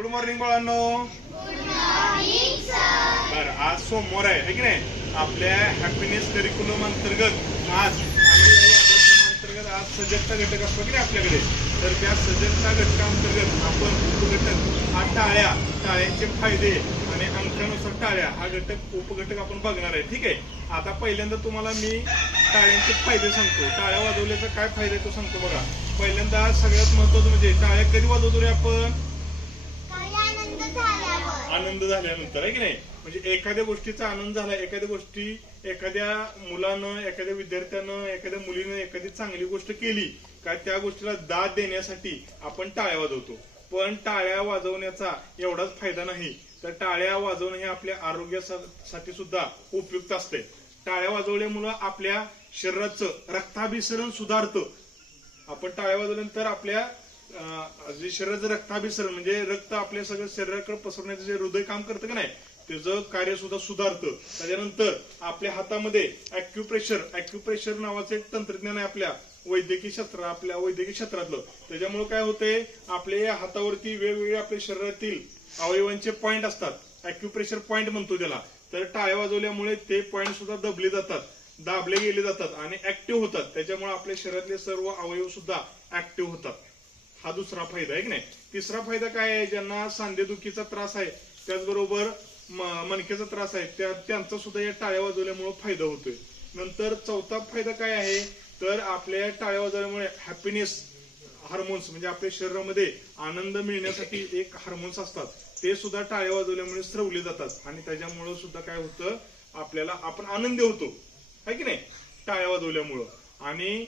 Good morning बाळांनो. बरं, आज सोमवार आहे की नाही. आपल्या हॅपीनेस करिक्युलम अंतर्गत आज आज सजगता घटक असतो की नाही आपल्याकडे. तर त्या सजगता घटकांतर्गत आपण उपघटक हा टाळ्यांचे फायदे आणि अंकानुसार टाळ्या हा उपघटक आपण बघणार आहे. ठीक आहे. आता पहिल्यांदा तुम्हाला मी टाळ्यांचे फायदे सांगतो. टाळ्या वाजवल्याचा काय फायदा आहे तो सांगतो बघा. पहिल्यांदा सगळ्यात महत्वाचं म्हणजे टाळ्या कधी वाजवतो रे आपण? आनंद झाल्यानंतर आहे की नाही. म्हणजे एखाद्या गोष्टीचा आनंद झाला, एखाद्या मुलानं, एखाद्या विद्यार्थ्यानं, एखाद्या मुलीनं एखादी चांगली गोष्ट केली का त्या गोष्टीला दाद देण्यासाठी आपण टाळ्या वाजवतो. पण टाळ्या वाजवण्याचा एवढाच फायदा नाही, तर टाळ्या वाजवणं हे आपल्या आरोग्यासाठी सुद्धा उपयुक्त असते. टाळ्या वाजवल्यामुळं आपल्या शरीराचं रक्ताभिसरण सुधारतं. आपण टाळ्या वाजवल्यानंतर आपल्या जे शरीराचं रक्ताभिसरण म्हणजे रक्त आपल्या सगळं शरीराकडे पसरण्याचं जे हृदय काम करतं का नाही त्याचं कार्य सुद्धा सुधारतं. त्याच्यानंतर आपल्या हातामध्ये अॅक्युप्रेशर नावाचं एक तंत्रज्ञान आहे आपल्या वैद्यकीय क्षेत्रातलं. त्याच्यामुळे काय होतंय, आपल्या हातावरती वेगवेगळे आपल्या शरीरातील अवयवांचे पॉइंट असतात. अॅक्युप्रेशर पॉइंट म्हणतो त्याला. तर टाळ्या वाजवल्यामुळे ते पॉइंट सुद्धा दाबले गेले जातात आणि ऍक्टिव्ह होतात. त्याच्यामुळे आपल्या शरीरातले सर्व अवयव सुद्धा ऍक्टिव्ह होतात. हा दुसरा फायदा आहे की नाही. तिसरा फायदा काय आहे, ज्यांना सांधेदुखीचा त्रास आहे त्याचबरोबर मणक्याचा त्रास आहे त्यांचा सुद्धा या टाळ्या वाजवल्यामुळे फायदा होतोय. नंतर चौथा फायदा काय आहे, तर आपल्या टाळ्या वाजवल्यामुळे हॅपीनेस हार्मोन्स म्हणजे आपल्या शरीरामध्ये आनंद मिळण्यासाठी एक हार्मोन्स असतात ते सुद्धा टाळ्या वाजवल्यामुळे स्रवले जातात आणि त्याच्यामुळे सुद्धा काय होतं, आपल्याला आपण आनंदी होतो आहे की नाही टाळ्या वाजवल्यामुळं. आणि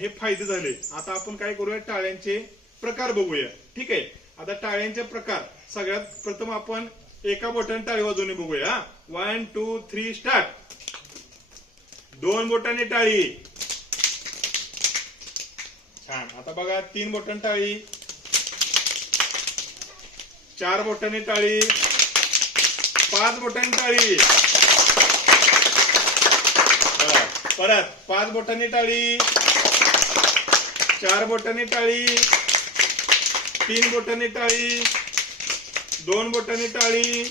हे फायदे झाले. आता आपण काय करूया, टाळ्यांचे प्रकार बघूया. ठीक आहे. आता टाळ्यांचे प्रकार सगळ्यात प्रथम आपण एका बोटाने टाळी वाजवणे बघूया. 1 2 3 स्टार्ट. 2 बोटाने टाळी. छान. आता बघा 3 बोटाने टाळी, 4 बोटाने टाळी, 5 बोटाने टाळी, परत 5 बोटाने टाळी, 4 बोटाने टाळी, 3 बोटाने टाळी, 2 बोटाने टाळी,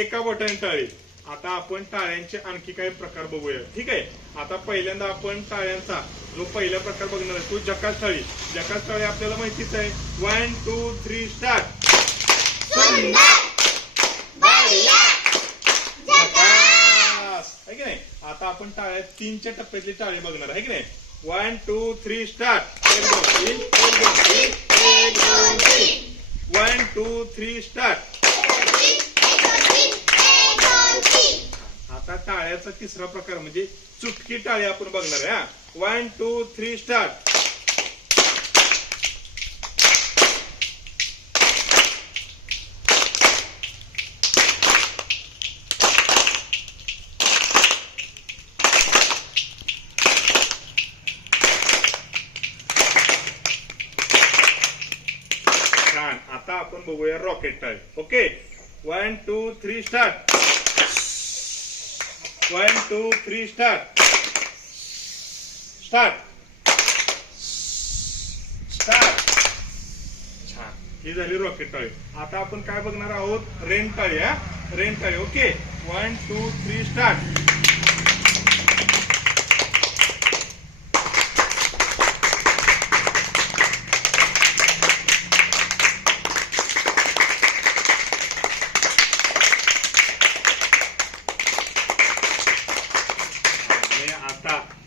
1 बोटाने टाळी. आता आपण टाळ्यांचे आणखी काही प्रकार बघूया. ठीक आहे. आता पहिल्यांदा आपण टाळ्यांचा जो पहिला प्रकार बघणार आहे तो जकास टाळी. जकास टाळी आपल्याला माहितीच आहे. 1 2 3 स्टार्ट. आहे की नाही. आता आपण टाळ्या 3च्या टप्प्यातली टाळी बघणार आहे की नाही. 1 2 3 स्टार्ट. 1 2 3 स्टार्ट. आता टाळ्याचा तिसरा प्रकार म्हणजे चुटकी टाळी आपण बघणार आहे. 1 2 3 स्टार्ट. आता आपण बघूया रॉकेट टाळी. ओके. 1 2 3 स्टार्ट. 1 2 3 स्टार्ट. छान. ही झाली रॉकेट टाळी. आता आपण काय बघणार आहोत, रेन टाळी. रेन टाळी. ओके. 1 2 3 स्टार्ट.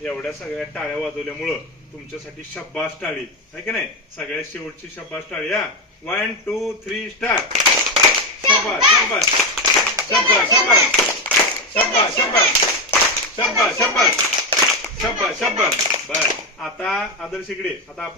एवढ्या सगळ्या टाळ्या वाजवल्यामुळं तुमच्यासाठी शब्बास टाळी आहे की नाही. सगळ्यात शेवटची शब्बास टाळी. 1 2 3 स्टार्ट. शब्बास शब्बास शब्बास शब्बास शब्बास शब्बास शब्बास शब्बास शब्बास शब्बास. बर. आता आदर्श इकडे. आता आपण